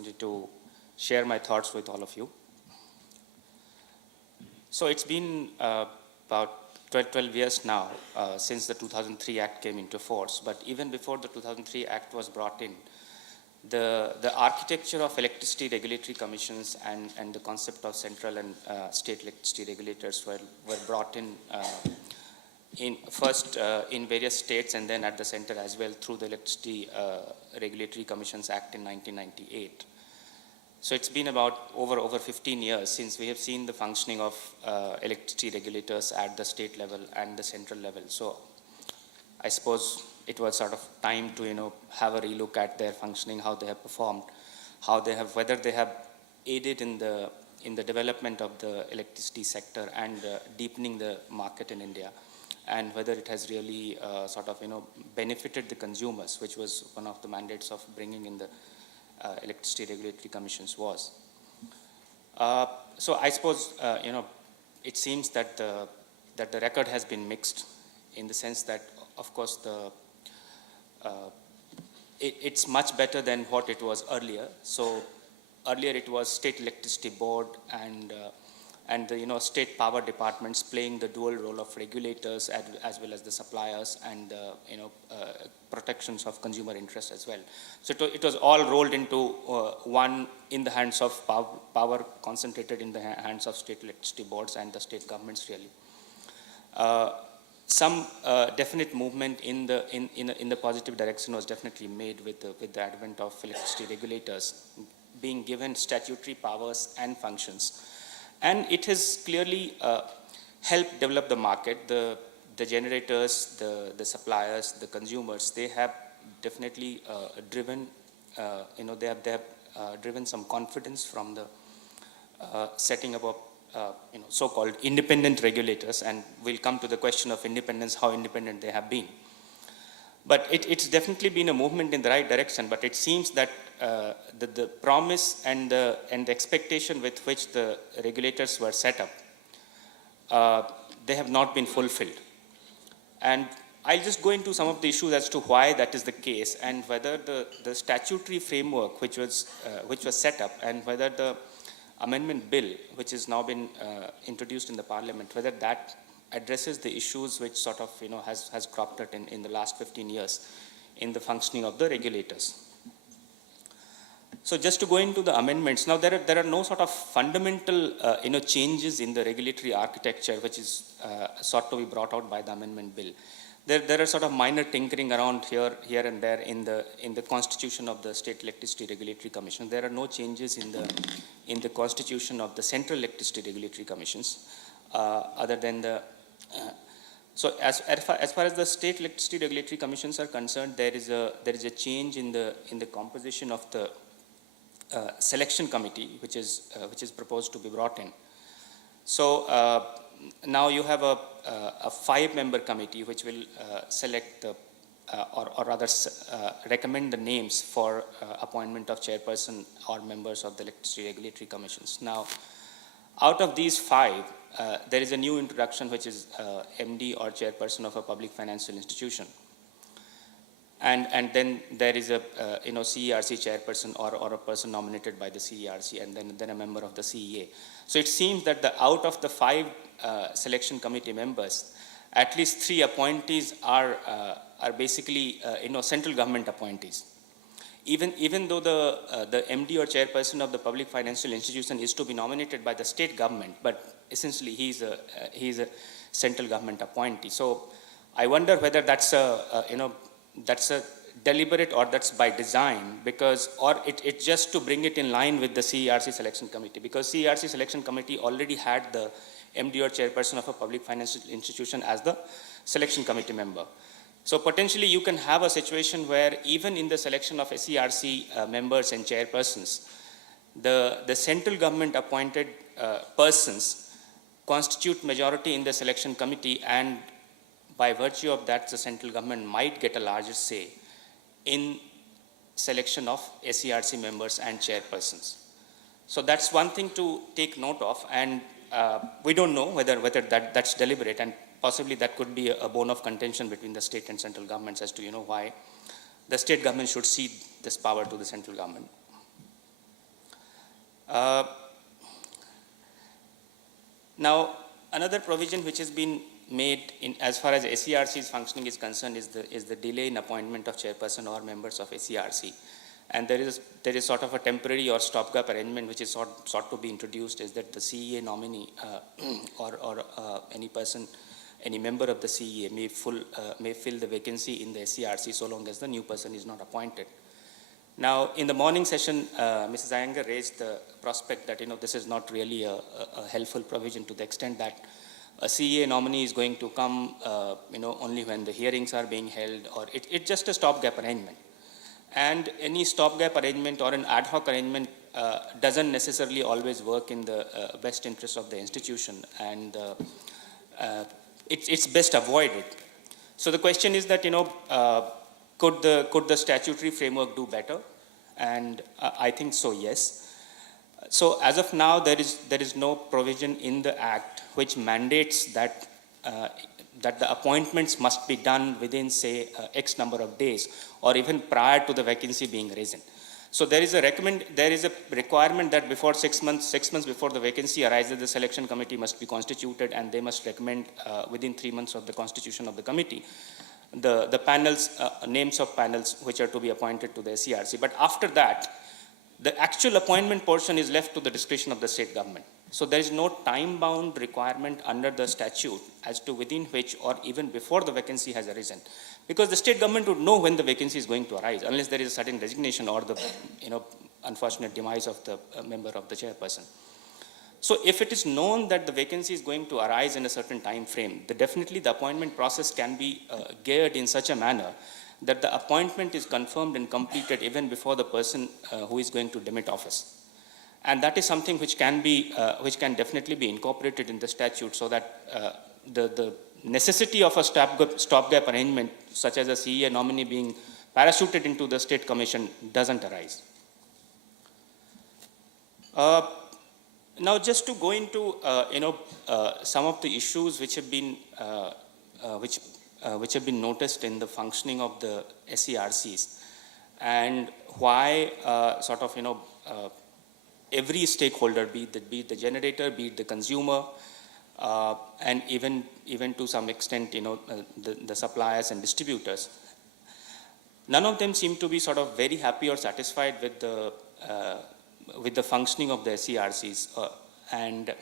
opportunity to share my thoughts with all of you. So it's been about 12 years now since the 2003 Act came into force, but even before the 2003 Act was brought in, the architecture of electricity regulatory commissions and the concept of central and state electricity regulators were brought in first in various states and then at the center as well through the Electricity Regulatory Commissions Act in 1998. So it's been about over 15 years since we have seen the functioning of electricity regulators at the state level and the central level. So I suppose it was sort of time to have a relook at their functioning, how they have performed, whether they have aided in the development of the electricity sector and deepening the market in India, and whether it has really benefited the consumers, which was one of the mandates of bringing in the Electricity Regulatory Commissions was. So I suppose it seems that the record has been mixed in the sense that, of course, it's much better than what it was earlier. So earlier it was State Electricity Board and the state power departments playing the dual role of regulators as well as the suppliers and protections of consumer interests as well. So it was all rolled into one in the hands of power concentrated in the hands of state electricity boards and the state governments really. Some definite movement in the positive direction was definitely made with the advent of electricity regulators being given statutory powers and functions. And it has clearly helped develop the market. The generators, the suppliers, the consumers, they have definitely driven, they have driven some confidence from the setting up of, so-called independent regulators. And we'll come to the question of independence, how independent they have been. But it's definitely been a movement in the right direction, but it seems that the promise and the expectation with which the regulators were set up, they have not been fulfilled. And I'll just go into some of the issues as to why that is the case and whether the statutory framework which was set up and whether the amendment bill which has now been introduced in the parliament, whether that addresses the issues which sort of has cropped up in the last 15 years in the functioning of the regulators. So just to go into the amendments, now there are no sort of fundamental changes in the regulatory architecture which is sought to be brought out by the amendment bill. There are sort of minor tinkering around here and there in the constitution of the State Electricity Regulatory Commission. There are no changes in the constitution of the Central Electricity Regulatory Commissions other than the so as far as the State Electricity Regulatory Commissions are concerned, there is a change in the composition of the selection committee which is proposed to be brought in. So now you have a 5-member committee which will select or rather recommend the names for appointment of chairperson or members of the Electricity Regulatory Commissions. Now, out of these 5, there is a new introduction which is MD or chairperson of a public financial institution. And then there is a CERC chairperson or a person nominated by the CERC and then a member of the CEA. So it seems that out of the 5 selection committee members, at least 3 appointees are basically central government appointees. Even though the MD or chairperson of the public financial institution is to be nominated by the state government, but essentially he's a central government appointee. So I wonder whether that's that's a deliberate or that's by design, or it's just to bring it in line with the CERC selection committee, because CERC selection committee already had the MD or chairperson of a public financial institution as the selection committee member. So potentially you can have a situation where even in the selection of CERC members and chairpersons, the central government appointed persons constitute majority in the selection committee, and by virtue of that, the central government might get a larger say in selection of SERC members and chairpersons. So that's one thing to take note of, and we don't know whether that's deliberate, and possibly that could be a bone of contention between the state and central governments as to why the state government should cede this power to the central government. Uh, Now, another provision which has been made in as far as SERC's functioning is concerned is the delay in appointment of chairperson or members of SERC. And there is sort of a temporary or stopgap arrangement which is sought to be introduced, is that the CEA nominee or any person, any member of the CEA may fill the vacancy in the SERC so long as the new person is not appointed. Now, in the morning session, Mrs. Iyengar raised the prospect that, this is not really a helpful provision, to the extent that a CEA nominee is going to come, only when the hearings are being held, or it's just a stopgap arrangement. And any stopgap arrangement or an ad hoc arrangement doesn't necessarily always work in the best interest of the institution, and it's best avoided. So the question is that, could the statutory framework do better? And I think so, yes. So as of now, there is no provision in the Act which mandates that that the appointments must be done within, say, X number of days, or even prior to the vacancy being risen. So there is a requirement that before 6 months before the vacancy arises, the selection committee must be constituted, and they must recommend within 3 months of the constitution of the committee the panels, names of panels which are to be appointed to the SERC. But after that, the actual appointment portion is left to the discretion of the state government. So there is no time-bound requirement under the statute as to within which or even before the vacancy has arisen, because the state government would know when the vacancy is going to arise, unless there is a sudden resignation or the unfortunate demise of the member of the chairperson. So if it is known that the vacancy is going to arise in a certain time frame, definitely the appointment process can be geared in such a manner that the appointment is confirmed and completed even before the person who is going to demit office. And that is something which can definitely be incorporated in the statute, so that the necessity of a stopgap arrangement, such as a CEA nominee being parachuted into the state commission, doesn't arise. Now, just to go into some of the issues which have been noticed in the functioning of the SERCs, and why every stakeholder, be it the generator, be it the consumer, and even to some extent the suppliers and distributors, none of them seem to be sort of very happy or satisfied with the functioning of the SERCs, and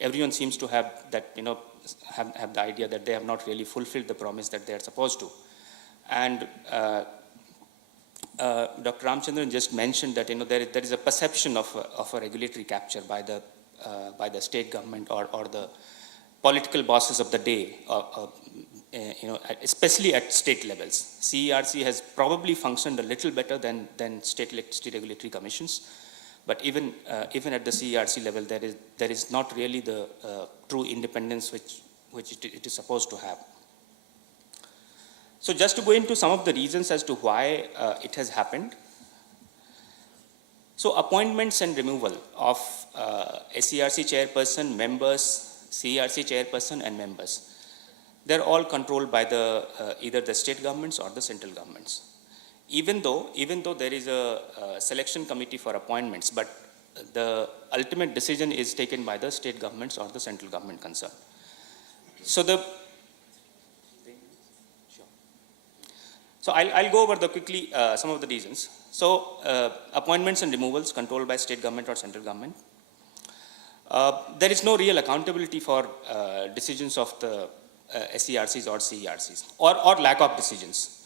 everyone seems to have that have the idea that they have not really fulfilled the promise that they are supposed to. And Dr. Ramchandran just mentioned that there is a perception of a regulatory capture by the state government or the political bosses of the day, especially at state levels. CERC has probably functioned a little better than state regulatory commissions. But even at the CERC level, there is not really the true independence which it is supposed to have. So just to go into some of the reasons as to why it has happened. So appointments and removal of SERC chairperson, members, CERC chairperson and members, they're all controlled by either the state governments or the central governments. Even though there is a selection committee for appointments, but the ultimate decision is taken by the state governments or the central government concerned. So I'll go over quickly some of the reasons. So appointments and removals controlled by state government or central government. There is no real accountability for decisions of the SERCs or CERCs, or lack of decisions.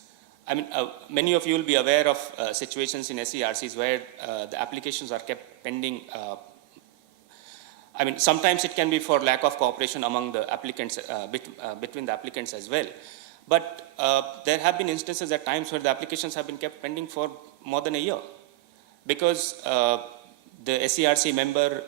I mean, many of you will be aware of situations in SERCs where the applications are kept pending. I mean, sometimes it can be for lack of cooperation among the applicants, between the applicants as well. But there have been instances at times where the applications have been kept pending for more than a year, because the SERC member,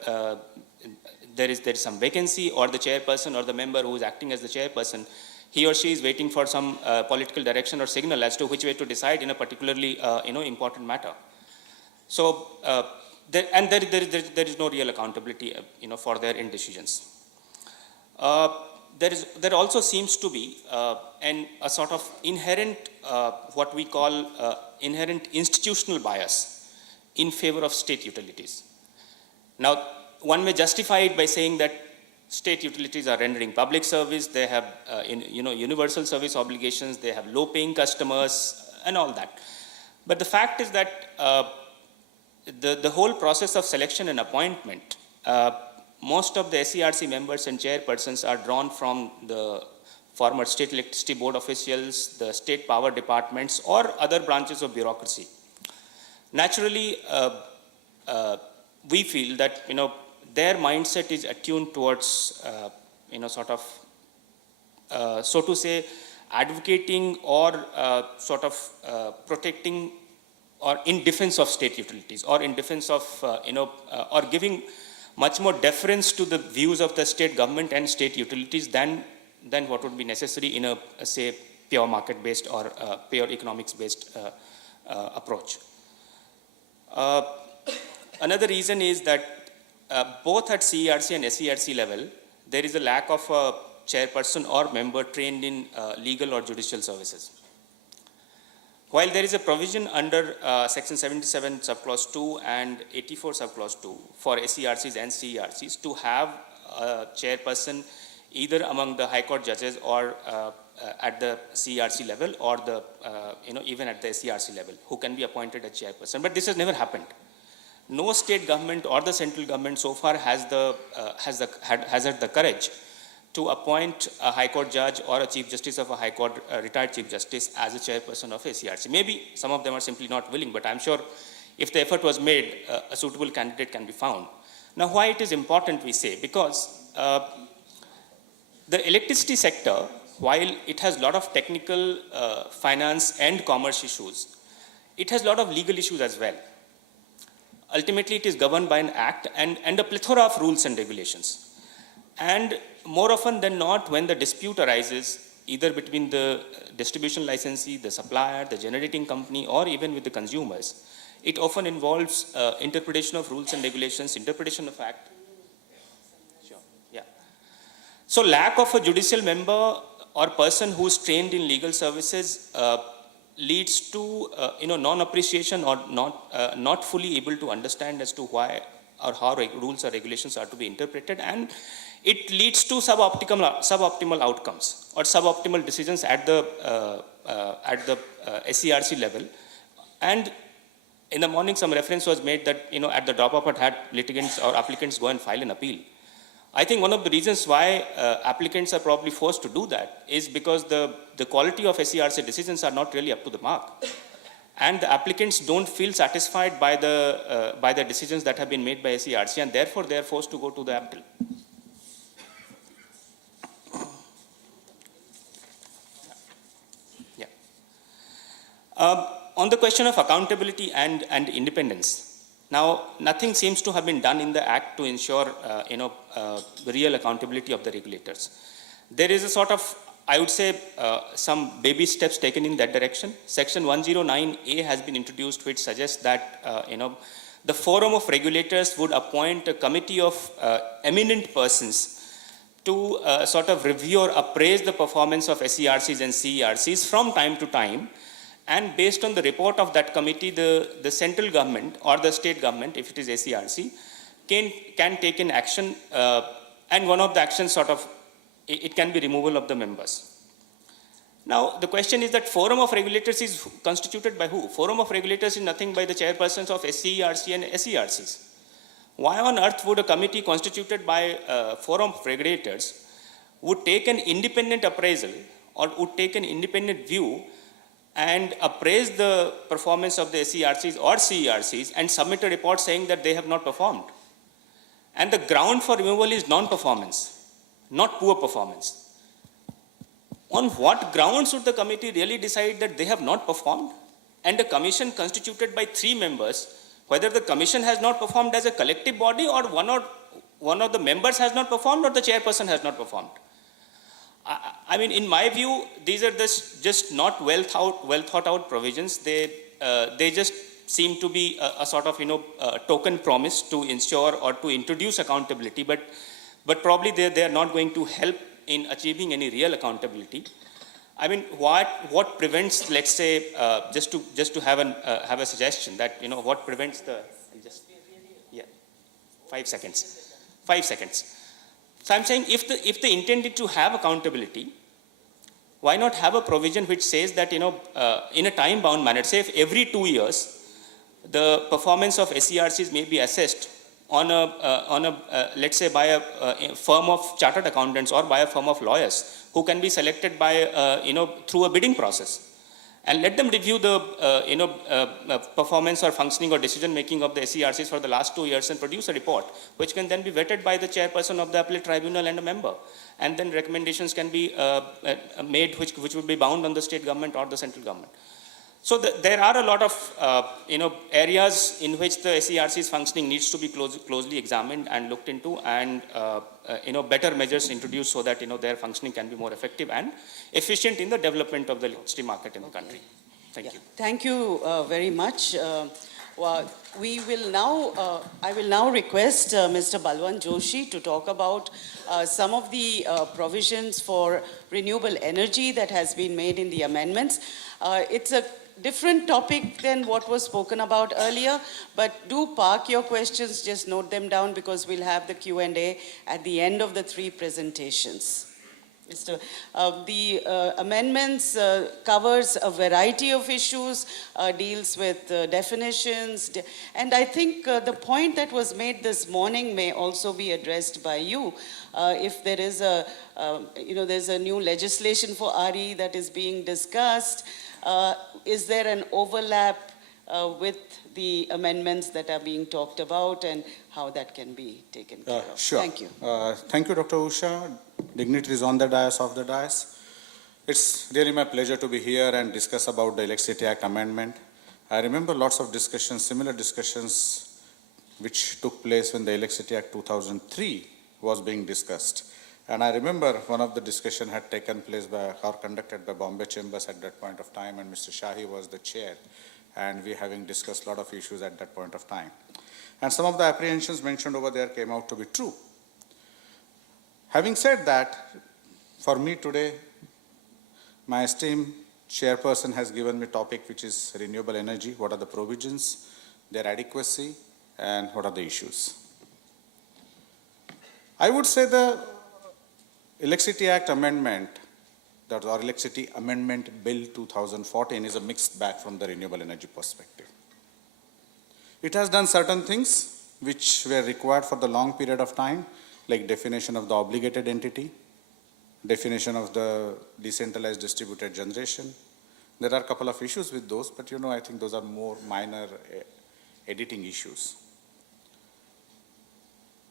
there is some vacancy, or the chairperson or the member who is acting as the chairperson, he or she is waiting for some political direction or signal as to which way to decide in a particularly important matter. So there is no real accountability for their indecisions. There also seems to be a sort of inherent what we call inherent institutional bias in favor of state utilities. Now, one may justify it by saying that state utilities are rendering public service, they have universal service obligations, they have low-paying customers, and all that. But the fact is that the whole process of selection and appointment, most of the SERC members and chairpersons are drawn from the former state electricity board officials, the state power departments, or other branches of bureaucracy. Naturally, we feel that their mindset is attuned towards so to say, advocating or protecting or in defense of state utilities, or in defense of or giving much more deference to the views of the state government and state utilities than what would be necessary in a say pure market based or pure economics based approach. Another reason is that both at CERC and SERC level, there is a lack of a chairperson or member trained in legal or judicial services. While there is a provision under Section 77 subclause 2 and 84 subclause 2 for SERCs and CERCs to have a chairperson either among the High Court judges or at the CERC level or the even at the SERC level who can be appointed as chairperson, but this has never happened. No state government or the central government so far has had the courage to appoint a High Court judge or a Chief Justice of a High Court, retired Chief Justice, as a chairperson of a SERC. Maybe some of them are simply not willing, but I'm sure if the effort was made, a suitable candidate can be found. Now, why it is important, we say, because the electricity sector, while it has a lot of technical, finance and commerce issues, it has a lot of legal issues as well. Ultimately, it is governed by an act and a plethora of rules and regulations. And more often than not, when the dispute arises, either between the distribution licensee, the supplier, the generating company, or even with the consumers, it often involves interpretation of rules and regulations, interpretation of act. Sure. Yeah. So lack of a judicial member or person who is trained in legal services leads to non-appreciation or not fully able to understand as to why or how rules or regulations are to be interpreted, and it leads to suboptimal outcomes or suboptimal decisions at the SERC level. And in the morning, some reference was made that at the drop of a hat, litigants or applicants go and file an appeal. I think one of the reasons why applicants are probably forced to do that is because the quality of SERC decisions are not really up to the mark. And the applicants don't feel satisfied by the decisions that have been made by SERC, and therefore they are forced to go to the appeal. Yeah. On the question of accountability and independence, now, nothing seems to have been done in the Act to ensure, the real accountability of the regulators. There is a sort of, I would say, some baby steps taken in that direction. Section 109A has been introduced, which suggests that, the forum of regulators would appoint a committee of eminent persons to sort of review or appraise the performance of SERCs and CERCs from time to time. And based on the report of that committee, the central government or the state government, if it is SERC, can take an action, and one of the actions it can be removal of the members. Now, the question is that forum of regulators is constituted by who? Forum of regulators is nothing by the chairpersons of SCERC and SERCs. Why on earth would a committee constituted by forum of regulators would take an independent appraisal or would take an independent view and appraise the performance of the SERCs or CERCs and submit a report saying that they have not performed? And the ground for removal is non-performance, not poor performance. On what grounds would the committee really decide that they have not performed? And a commission constituted by 3 members, whether the commission has not performed as a collective body or one of the members has not performed or the chairperson has not performed. I mean, in my view, these are just not well thought out provisions. They just seem to be a sort of token promise to ensure or to introduce accountability, but probably they are not going to help in achieving any real accountability. I mean, what prevents, let's say, just to have a suggestion that what prevents the 5 seconds. 5 seconds. So I'm saying if the intent is to have accountability, why not have a provision which says that, in a time-bound manner, say if every 2 years, the performance of SERCs may be assessed on let's say by a firm of chartered accountants or by a firm of lawyers who can be selected by, through a bidding process. And let them review the, performance or functioning or decision making of the SERCs for the last 2 years and produce a report, which can then be vetted by the chairperson of the appellate tribunal and a member. And then recommendations can be made, which will be bound on the state government or the central government. So there are a lot of, areas in which the SERC's functioning needs to be closely examined and looked into, and, better measures introduced so that, their functioning can be more effective and efficient in the development of the electricity market in the country. Thank you. Thank you very much. Well, I will now request Mr. Balwant Joshi to talk about some of the provisions for renewable energy that has been made in the amendments. It's a different topic than what was spoken about earlier, but do park your questions, just note them down, because we'll have the Q&A at the end of the 3 presentations. The amendments covers a variety of issues, deals with definitions, and I think the point that was made this morning may also be addressed by you. If there is there's a new legislation for RE that is being discussed, is there an overlap with the amendments that are being talked about, and how that can be taken care of? Sure. Thank you. Thank you, Dr. Usha. Dignitaries on the dais, off the dais. It's really my pleasure to be here and discuss about the Electricity Act amendment. I remember lots of discussions, similar discussions, which took place when the Electricity Act 2003 was being discussed. And I remember one of the discussion had taken place by, or conducted by Bombay Chambers at that point of time, and Mr. Shahi was the chair, and we having discussed a lot of issues at that point of time. And some of the apprehensions mentioned over there came out to be true. Having said that, for me today, my esteemed chairperson has given me a topic which is renewable energy. What are the provisions, their adequacy, and what are the issues? I would say the Electricity Act amendment, that or Electricity Amendment Bill 2014, is a mixed bag from the renewable energy perspective. It has done certain things which were required for the long period of time, like definition of the obligated entity, definition of the decentralized distributed generation. There are a couple of issues with those, but I think those are more minor editing issues.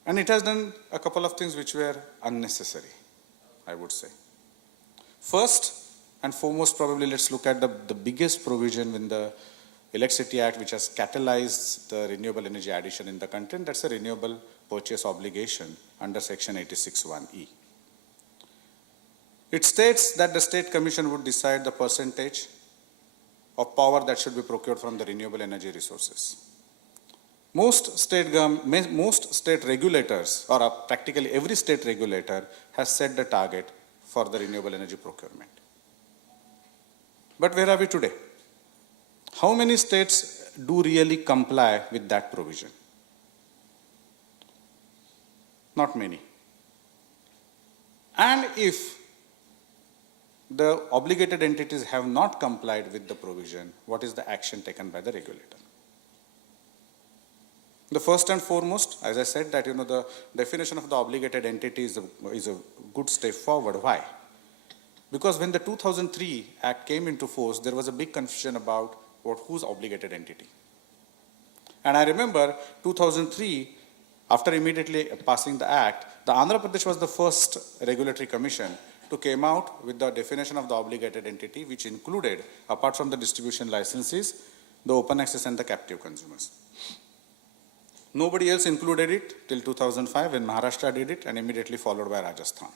And it has done a couple of things which were unnecessary, I would say. First and foremost, probably let's look at the biggest provision in the Electricity Act which has catalyzed the renewable energy addition in the country, and that's a renewable purchase obligation under section 86(1)(e). It states that the State Commission would decide the percentage of power that should be procured from the renewable energy resources. Most state regulators, or practically every state regulator, has set the target for the renewable energy procurement. But where are we today? How many states do really comply with that provision? Not many. And if the obligated entities have not complied with the provision, what is the action taken by the regulator? The first and foremost, as I said, that the definition of the obligated entity is a good step forward. Why? Because when the 2003 Act came into force, there was a big confusion about whose obligated entity. And I remember 2003, after immediately passing the Act, the Andhra Pradesh was the first regulatory commission to came out with the definition of the obligated entity, which included, apart from the distribution licenses, the open access and the captive consumers. Nobody else included it till 2005 when Maharashtra did it, and immediately followed by Rajasthan.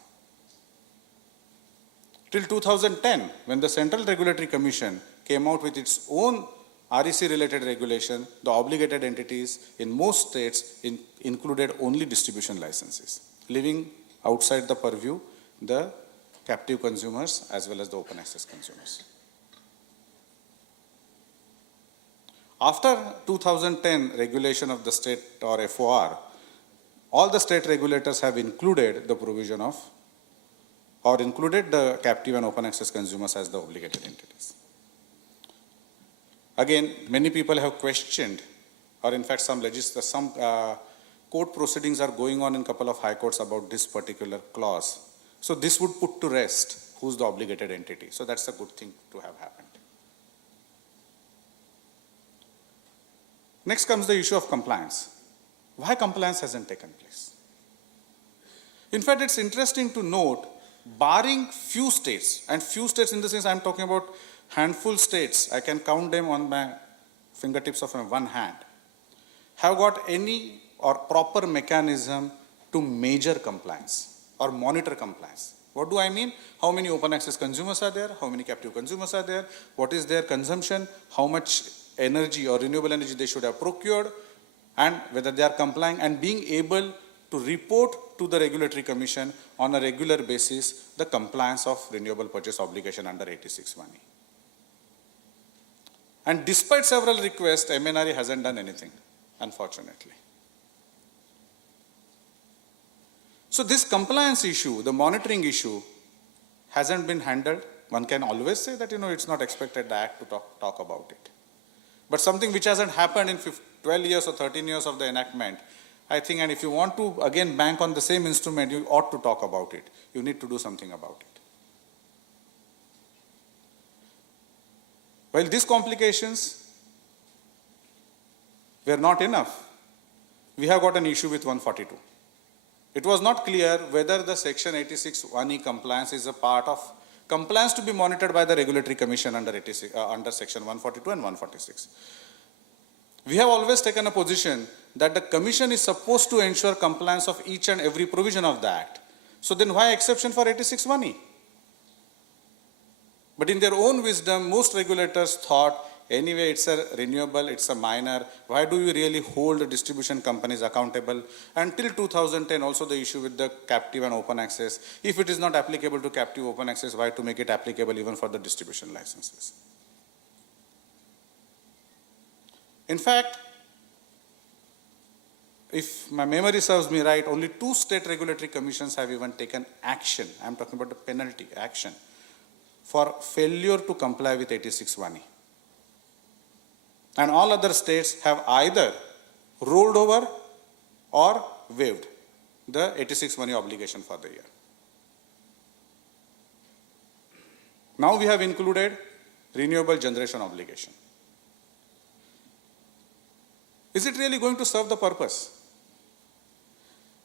Till 2010, when the Central Regulatory Commission came out with its own REC-related regulation, the obligated entities in most states included only distribution licenses, leaving outside the purview the captive consumers as well as the open access consumers. After 2010 regulation of the state or FOR, all the state regulators have included the provision of, or included the captive and open access consumers as the obligated entities. Again, many people have questioned, or in fact some court proceedings are going on in a couple of high courts about this particular clause. So this would put to rest who's the obligated entity. So that's a good thing to have happened. Next comes the issue of compliance. Why compliance hasn't taken place? In fact, it's interesting to note, barring few states, and few states in the sense I'm talking about handful states, I can count them on my fingertips of my one hand, have got any or proper mechanism to measure compliance or monitor compliance. What do I mean? How many open access consumers are there? How many captive consumers are there? What is their consumption? How much energy or renewable energy they should have procured? And whether they are complying, and being able to report to the regulatory commission on a regular basis the compliance of renewable purchase obligation under 86(1)(e). And despite several requests, MNRE hasn't done anything, unfortunately. So this compliance issue, the monitoring issue, hasn't been handled. One can always say that, it's not expected the Act to talk about it. But something which hasn't happened in 12 years or 13 years of the enactment, I think, and if you want to again bank on the same instrument, you ought to talk about it. You need to do something about it. While these complications were not enough, we have got an issue with 142. It was not clear whether the section 86(1)(e) compliance is a part of compliance to be monitored by the regulatory commission under section 142 and 146. We have always taken a position that the commission is supposed to ensure compliance of each and every provision of the Act. So then why exception for 86(1)(e)? But in their own wisdom, most regulators thought, anyway, it's a renewable, it's a minor. Why do you really hold the distribution companies accountable? Until 2010, also the issue with the captive and open access. If it is not applicable to captive open access, why to make it applicable even for the distribution licenses? In fact, if my memory serves me right, only 2 state regulatory commissions have even taken action. I'm talking about the penalty action for failure to comply with 86(1)(e). And all other states have either rolled over or waived the 86(1)(e) obligation for the year. Now we have included renewable generation obligation. Is it really going to serve the purpose?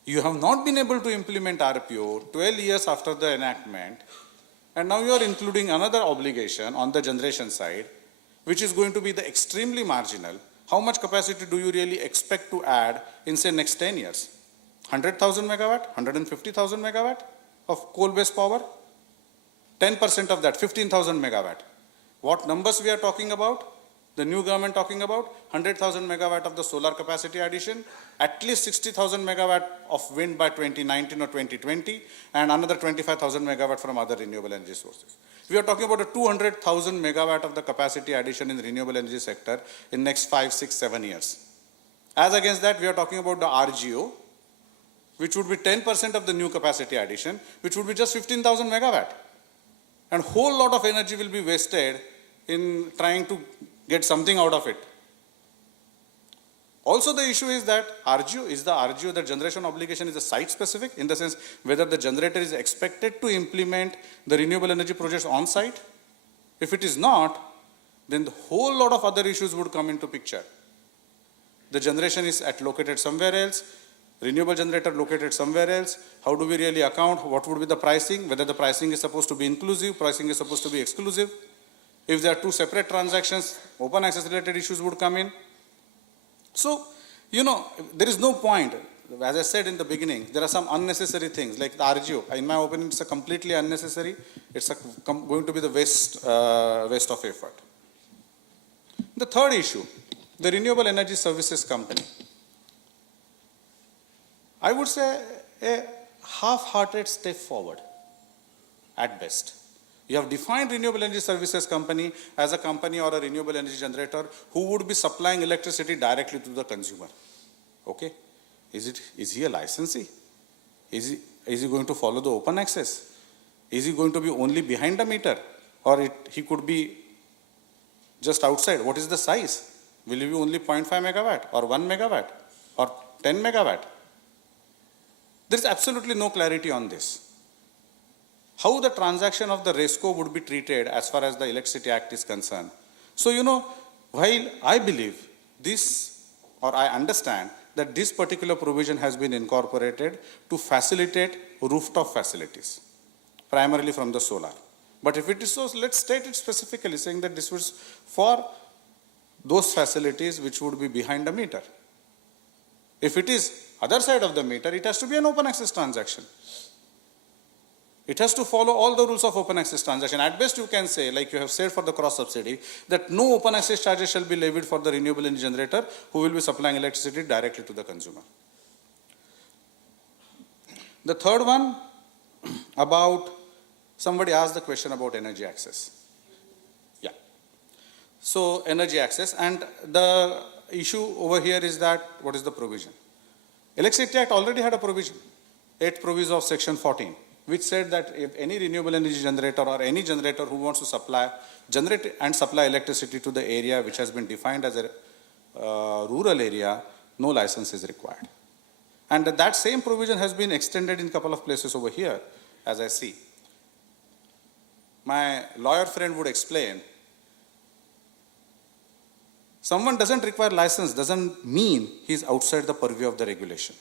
You have not been able to implement RPO 12 years after the enactment, and now you are including another obligation on the generation side, which is going to be the extremely marginal. How much capacity do you really expect to add in, say, next 10 years? 100,000 megawatt, 150,000 megawatt of coal-based power? 10% of that, 15,000 megawatt. What numbers we are talking about? The new government talking about 100,000 megawatt of the solar capacity addition, at least 60,000 megawatt of wind by 2019 or 2020, and another 25,000 megawatt from other renewable energy sources. We are talking about a 200,000 megawatt of the capacity addition in the renewable energy sector in next 5, 6, 7 years. As against that, we are talking about the RGO, which would be 10% of the new capacity addition, which would be just 15,000 megawatt. And whole lot of energy will be wasted in trying to get something out of it. Also, the issue is that RGO, the generation obligation is a site specific, in the sense whether the generator is expected to implement the renewable energy projects on site. If it is not, then the whole lot of other issues would come into picture. The generation is located somewhere else, renewable generator located somewhere else. How do we really account? What would be the pricing? Whether the pricing is supposed to be inclusive, pricing is supposed to be exclusive. If there are 2 separate transactions, open access related issues would come in. So, there is no point. As I said in the beginning, there are some unnecessary things like the RGO. In my opinion, it's a completely unnecessary. It's going to be the waste of effort. The third issue, the Renewable Energy Services Company. I would say a half-hearted step forward at best. You have defined Renewable Energy Services Company as a company or a renewable energy generator who would be supplying electricity directly to the consumer. Okay? Is he a licensee? Is he going to follow the open access? Is he going to be only behind the meter? Or he could be just outside? What is the size? Will it be only 0.5 megawatt or 1 megawatt or 10 megawatt? There is absolutely no clarity on this. How the transaction of the RESCO would be treated as far as the Electricity Act is concerned. So, while I believe this, or I understand that this particular provision has been incorporated to facilitate rooftop facilities, primarily from the solar. But if it is so, let's state it specifically, saying that this was for those facilities which would be behind the meter. If it is other side of the meter, it has to be an open access transaction. It has to follow all the rules of open access transaction. At best you can say, like you have said for the cross subsidy, that no open access charges shall be levied for the renewable energy generator who will be supplying electricity directly to the consumer. The third one, about, somebody asked the question about energy access. Yeah. So energy access, and the issue over here is that, what is the provision? Electricity Act already had a provision, 8th provision of section 14. Which said that if any renewable energy generator or any generator who wants to generate and supply electricity to the area which has been defined as a rural area, no license is required. And that same provision has been extended in a couple of places over here, as I see. My lawyer friend would explain, someone doesn't require license doesn't mean he's outside the purview of the regulation.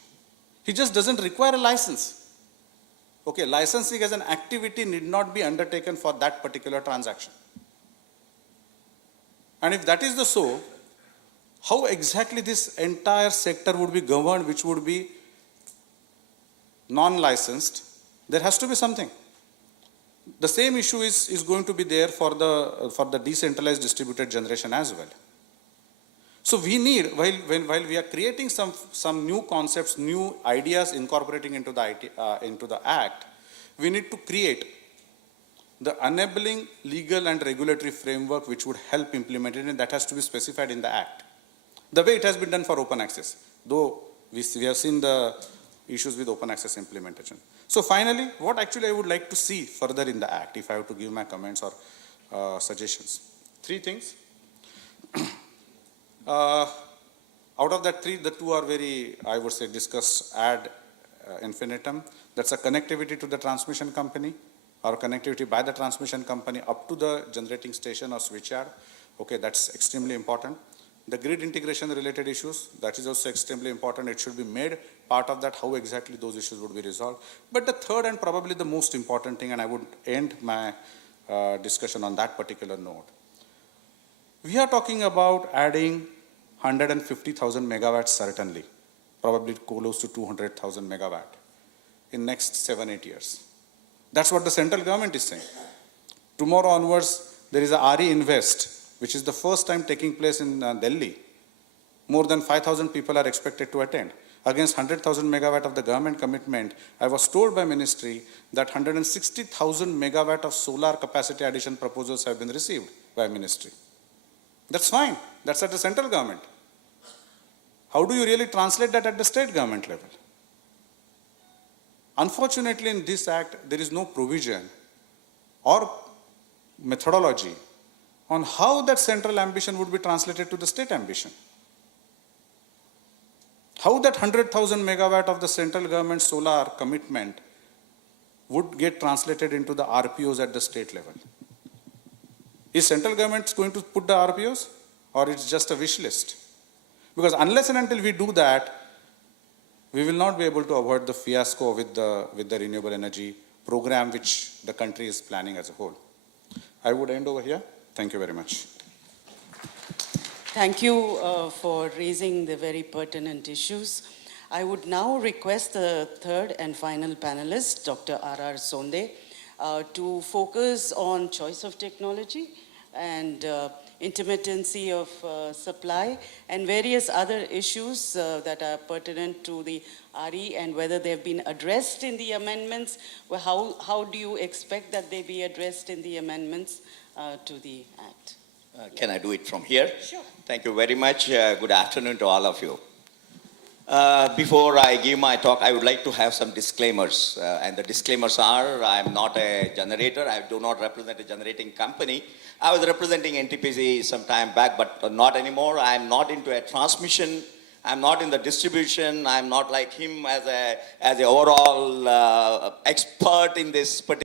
He just doesn't require a license. Okay, licensing as an activity need not be undertaken for that particular transaction. And if that is the so, how exactly this entire sector would be governed, which would be non-licensed? There has to be something. The same issue is going to be there for the decentralized distributed generation as well. So we need, while we are creating some new concepts, new ideas incorporating into the Act, we need to create the enabling legal and regulatory framework which would help implement it, and that has to be specified in the Act. The way it has been done for open access, though we have seen the issues with open access implementation. So finally, what actually I would like to see further in the Act, if I have to give my comments or suggestions. 3 things. Out of that 3, the 2 are very, I would say, discussed ad infinitum. That's a connectivity to the transmission company, or connectivity by the transmission company up to the generating station or switchyard. Okay, that's extremely important. The grid integration related issues, that is also extremely important. It should be made part of that, how exactly those issues would be resolved. But the third and probably the most important thing, and I would end my discussion on that particular note. We are talking about adding 150,000 megawatts certainly, probably close to 200,000 megawatt in next 7-8 years. That's what the central government is saying. Tomorrow onwards, there is a RE Invest, which is the first time taking place in Delhi. More than 5,000 people are expected to attend. Against 100,000 megawatt of the government commitment, I was told by ministry that 160,000 megawatt of solar capacity addition proposals have been received by ministry. That's fine. That's at the central government. How do you really translate that at the state government level? Unfortunately, in this Act, there is no provision or methodology on how that central ambition would be translated to the state ambition. How that 100,000 megawatt of the central government solar commitment would get translated into the RPOs at the state level. Is central government going to put the RPOs, or it's just a wish list? Because unless and until we do that, we will not be able to avoid the fiasco with the renewable energy program which the country is planning as a whole. I would end over here. Thank you very much. Thank you for raising the very pertinent issues. I would now request the third and final panelist, Dr. R.R. Sonde, to focus on choice of technology and intermittency of supply and various other issues that are pertinent to the RE and whether they've been addressed in the amendments. Well, how do you expect that they be addressed in the amendments to the Act? Can I do it from here? Sure. Thank you very much. Good afternoon to all of you. Before I give my talk, I would like to have some disclaimers. And the disclaimers are, I am not a generator. I do not represent a generating company. I was representing NTPC some time back, but not anymore. I am not into a transmission. I'm not in the distribution. I'm not like him as a overall expert in this particular